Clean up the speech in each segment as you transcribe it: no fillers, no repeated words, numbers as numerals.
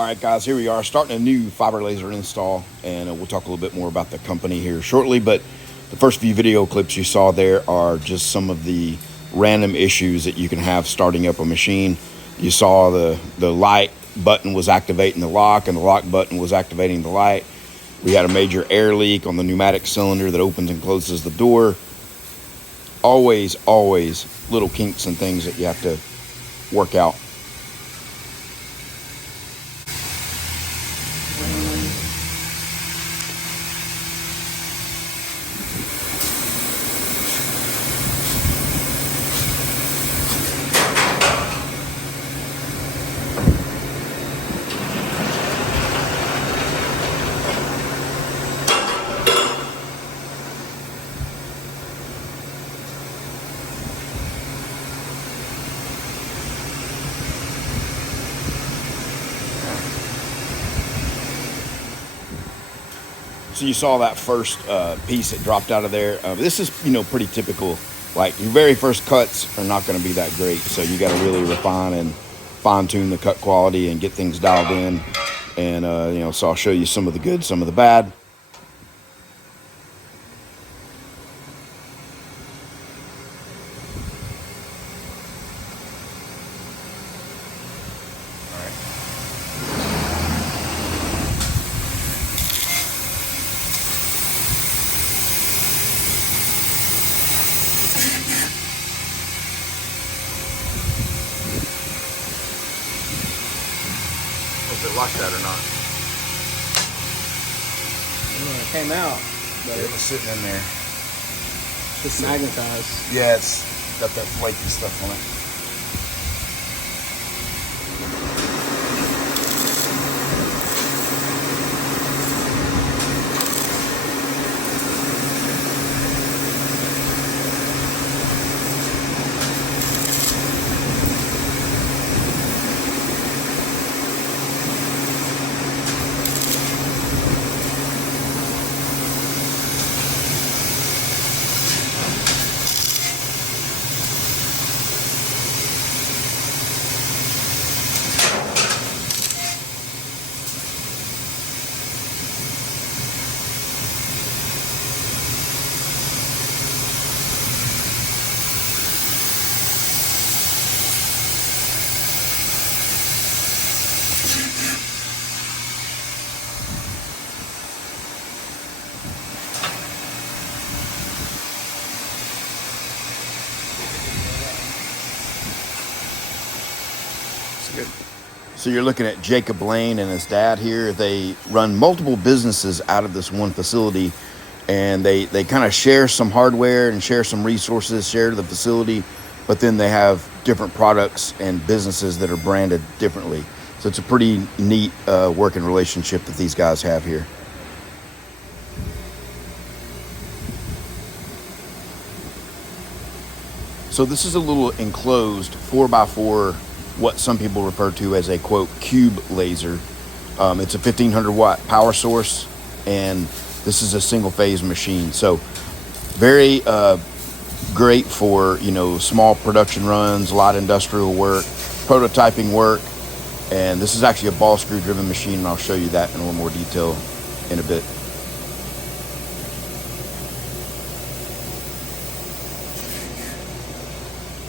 All right, guys, here we are starting a new fiber laser install, and we'll talk a little bit more about the company here shortly. But the first few video clips you saw there are just some of the random issues that you can have starting up a machine. You saw the light button was activating the lock, and the lock button was activating the light. We had a major air leak on the pneumatic cylinder that opens and closes the door. Always little kinks and things that you have to work out. So you saw that first piece that dropped out of there. This is, pretty typical. Like, your very first cuts are not going to be that great. So you got to really refine and fine tune the cut quality and get things dialed in. And, so I'll show you some of the good, some of the bad. If it like that or not. It came out, but it was sitting in there. It's magnetized. Yeah, it's got that flaky stuff on it. Good. So you're looking at Jacob Lane and his dad here. They run multiple businesses out of this one facility, and they kind of share some hardware and share some resources, share the facility, but then they have different products and businesses that are branded differently. So it's a pretty neat working relationship that these guys have here. So this is a little enclosed 4x4, what some people refer to as a, quote, cube laser. It's a 1500 watt power source, and this is a single phase machine. So very great for, small production runs, light industrial work, prototyping work. And this is actually a ball screw driven machine, and I'll show you that in a little more detail in a bit.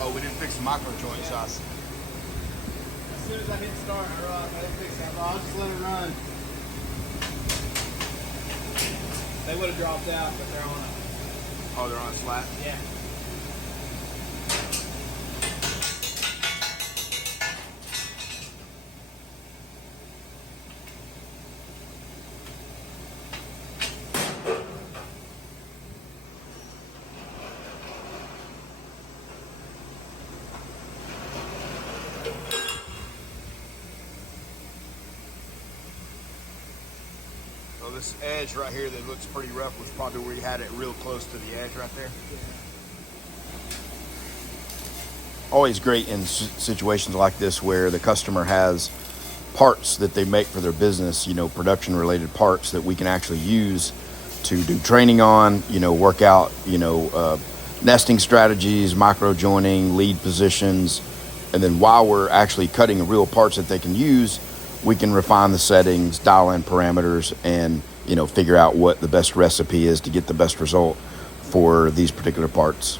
Oh, we didn't fix the micro joint shots. As soon as I hit start, I didn't fix that. I'll just let it run. They would have dropped out, but they're on a... Oh, they're on a slat? Yeah. So this edge right here that looks pretty rough was probably where you had it real close to the edge right there. Always great in situations like this where the customer has parts that they make for their business, production related parts that we can actually use to do training on, work out, nesting strategies, micro joining, lead positions. And then while we're actually cutting real parts that they can use, we can refine the settings, dial in parameters, and figure out what the best recipe is to get the best result for these particular parts.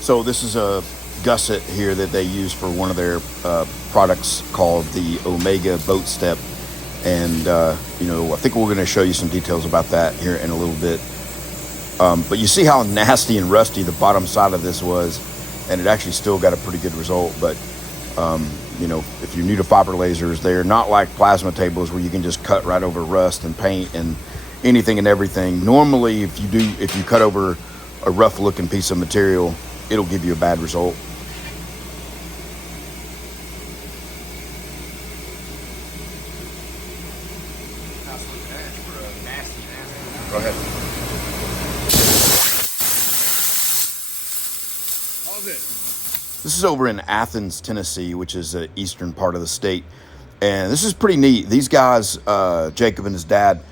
So this is a gusset here that they use for one of their products called the Omega Boat Step. And, I think we're going to show you some details about that here in a little bit. But you see how nasty and rusty the bottom side of this was, and it actually still got a pretty good result. But, if you're new to fiber lasers, they're not like plasma tables where you can just cut right over rust and paint and anything and everything. Normally, if you cut over a rough looking piece of material, it'll give you a bad result. Go ahead. How's it? This is over in Athens, Tennessee, which is the eastern part of the state. And this is pretty neat. These guys, Jacob and his dad,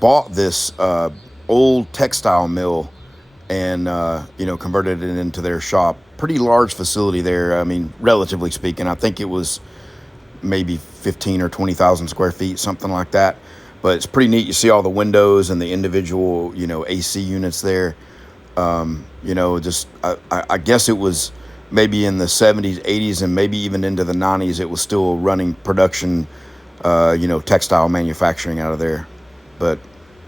bought this old textile mill and, converted it into their shop. Pretty large facility there. I mean, relatively speaking, I think it was maybe 15 or 20,000 square feet, something like that. But it's pretty neat. You see all the windows and the individual, AC units there. I guess it was maybe in the 70s, 80s, and maybe even into the 90s, it was still running production, textile manufacturing out of there. But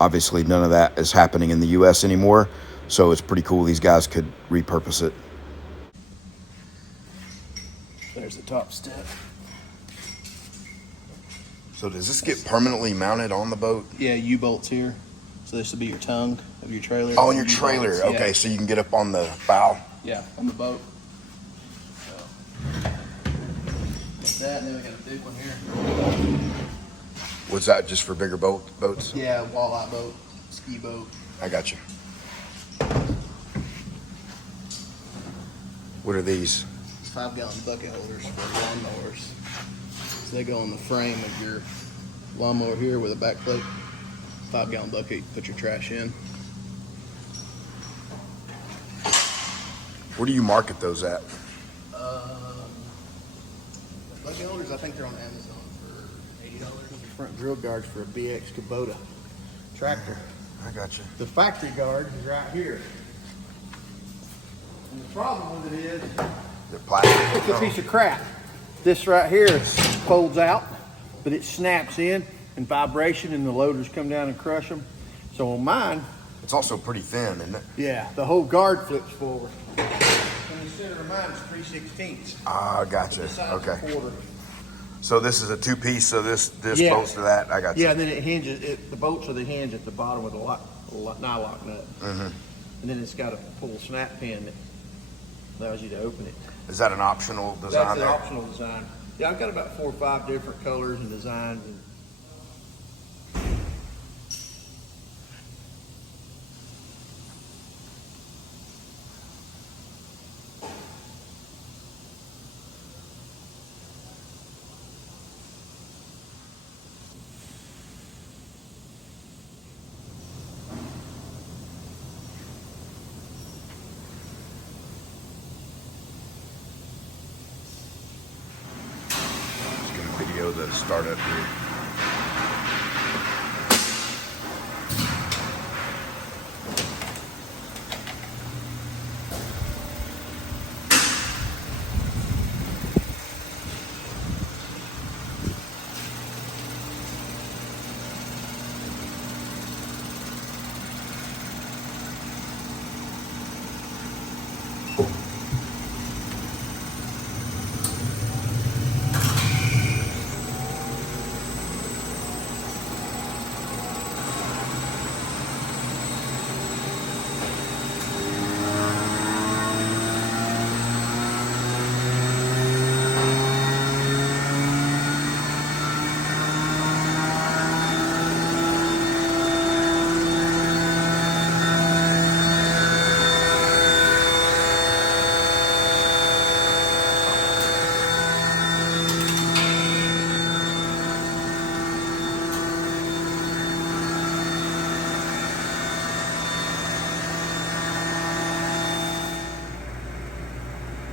obviously none of that is happening in the U.S. anymore. So it's pretty cool these guys could repurpose it. There's the top step. So does this get permanently mounted on the boat? Yeah, U-bolts here. So this will be your tongue of your trailer. Oh, on your trailer. U-bolts, Okay, yeah. so you can get up on the bow. Yeah, on the boat. So, like that, and then we got a big one here. Was that just for bigger boats? Yeah, walleye boat, ski boat. I got you. What are these? 5-gallon bucket holders for lawnmowers. So they go on the frame of your lawnmower here with a back plate. 5-gallon bucket, you put your trash in. Where do you market those at? Bucket holders, I think they're on Amazon for $80. Front drill guards for a BX Kubota tractor. I got you. The factory guard is right here. And the problem with it is, The plastic. it's a piece of crap. This right here folds out, but it snaps in and vibration, and the loaders come down and crush them. So on mine, It's also pretty thin, isn't it? yeah, the whole guard flips forward. And the center of mine is 3/16. Ah, gotcha. The side's a Okay. quarter. So this is a two-piece. So this Yeah. bolts to that. I got you. Yeah, and then it hinges. The bolts are the hinge at the bottom with a nylock nut, and then it's got a pull snap pin that allows you to open it. Is that an optional design? That's an there? optional design. Yeah, I've got about 4 or 5 different colors and designs. And start up here.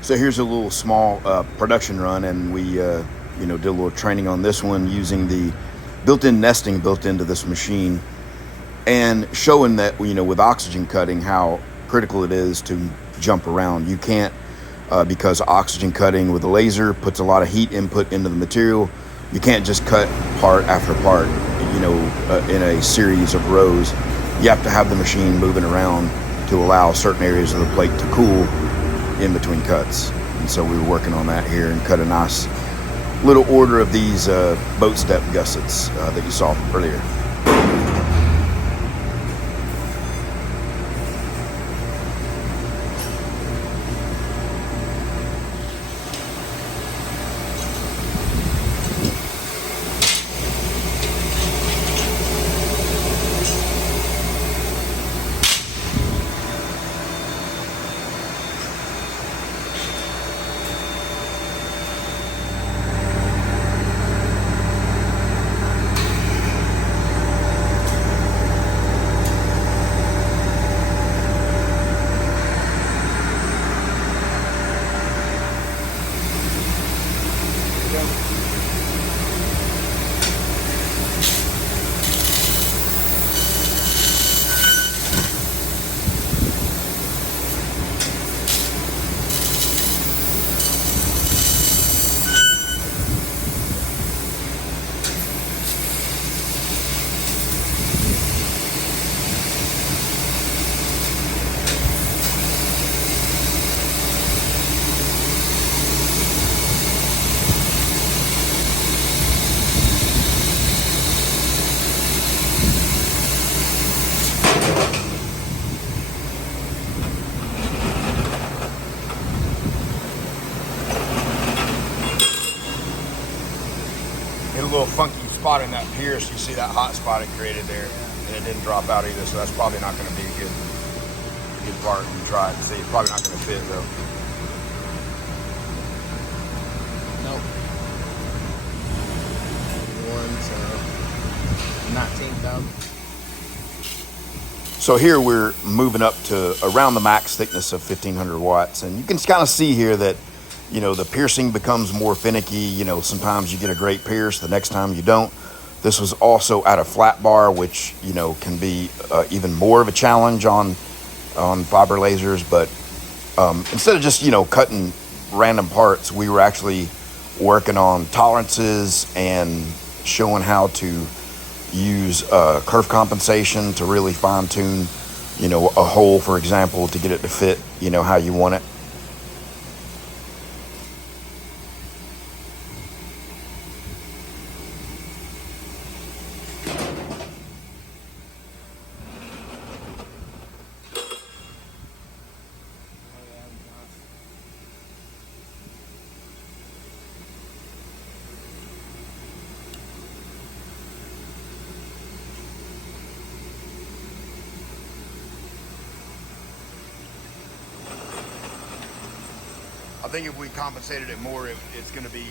So here's a little small production run, and we did a little training on this one using the built-in nesting built into this machine, and showing that with oxygen cutting how critical it is to jump around. You can't because oxygen cutting with a laser puts a lot of heat input into the material. You can't just cut part after part in a series of rows. You have to have the machine moving around to allow certain areas of the plate to cool in between cuts. And so we were working on that here and cut a nice little order of these boat step gussets that you saw earlier. Hit a little funky spot in that pierce. You see that hot spot it created there, and it didn't drop out either. So that's probably not going to be a good part. You try it and see. It's probably not going to fit though. Nope. One's 19,000. So here we're moving up to around the max thickness of 1500 watts, and you can kind of see here that the piercing becomes more finicky. Sometimes you get a great pierce, the next time you don't. This was also at a flat bar, which can be even more of a challenge on fiber lasers. But instead of just cutting random parts, we were actually working on tolerances and showing how to use curve compensation to really fine tune a hole, for example, to get it to fit how you want it. I think if we compensated it more, it's going to be,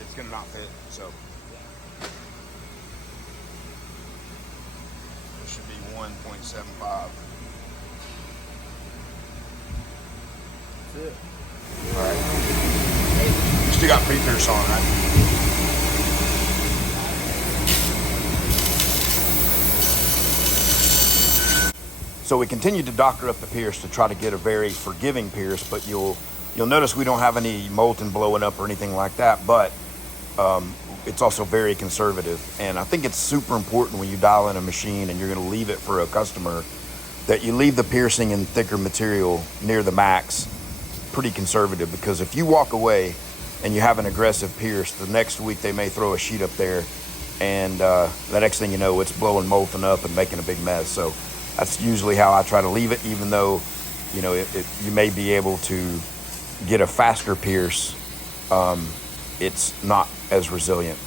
it's going to not fit. So this should be 1.75. That's it. All right. You still got pre-pierce on, right? So we continued to doctor up the pierce to try to get a very forgiving pierce, but you'll notice we don't have any molten blowing up or anything like that, but it's also very conservative. And I think it's super important when you dial in a machine and you're going to leave it for a customer that you leave the piercing in thicker material near the max pretty conservative, because if you walk away and you have an aggressive pierce, the next week they may throw a sheet up there, and the next thing you know, it's blowing molten up and making a big mess. So that's usually how I try to leave it, even though, you know, you may be able to get a faster pierce. It's not as resilient.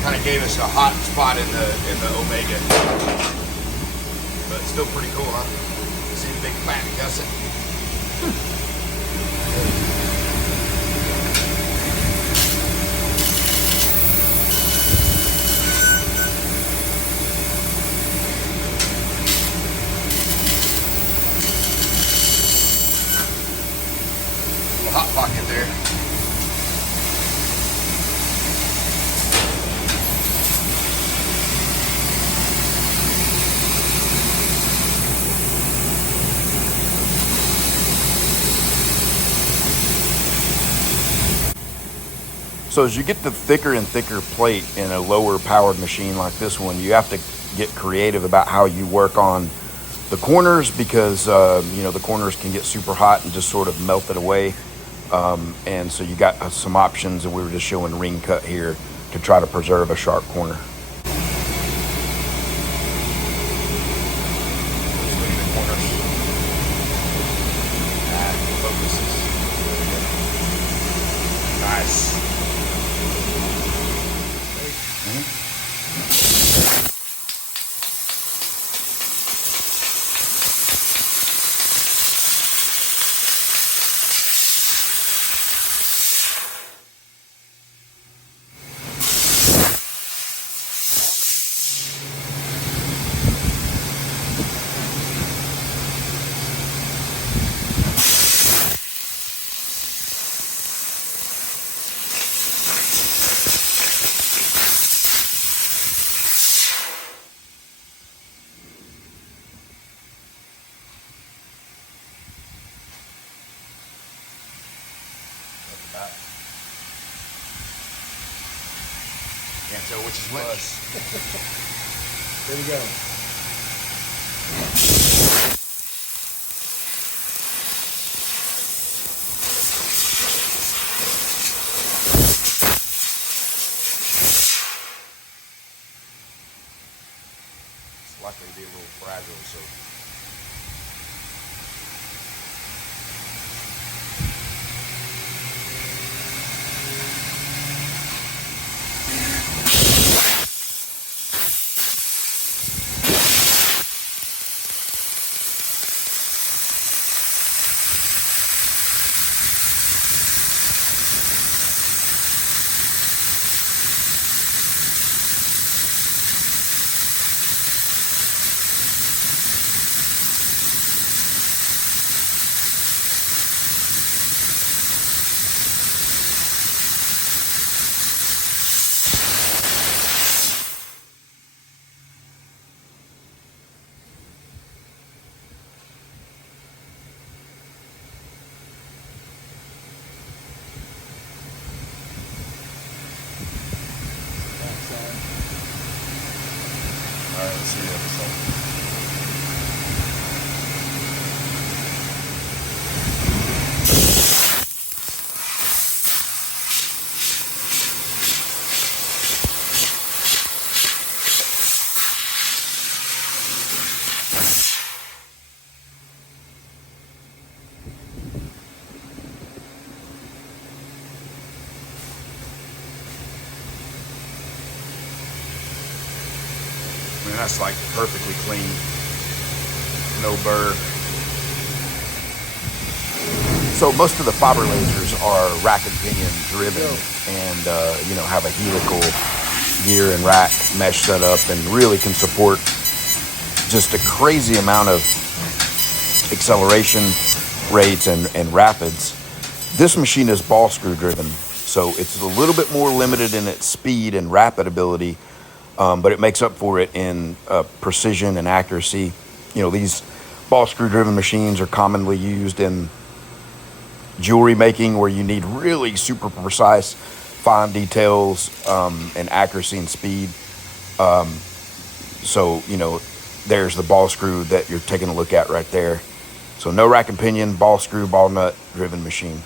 Kind of gave us a hot spot in the Omega, but still pretty cool, huh? See the big fat gusset. Little hot pocket there. So as you get the thicker and thicker plate in a lower powered machine like this one, you have to get creative about how you work on the corners, because you know, the corners can get super hot and just sort of melt it away. And so you got some options, and we were just showing ring cut here to try to preserve a sharp corner. Nice. Can't tell which is which. There we go. It's likely to be a little fragile, so. that's like perfectly clean, no burr. So most of the fiber lasers are rack and pinion driven, and have a helical gear and rack mesh setup, and really can support just a crazy amount of acceleration rates and rapids. This machine is ball screw driven, so it's a little bit more limited in its speed and rapid ability, but it makes up for it in precision and accuracy. These ball screw driven machines are commonly used in jewelry making, where you need really super precise fine details and accuracy and speed. So there's the ball screw that you're taking a look at right there. So no rack and pinion, ball screw, ball nut driven machine.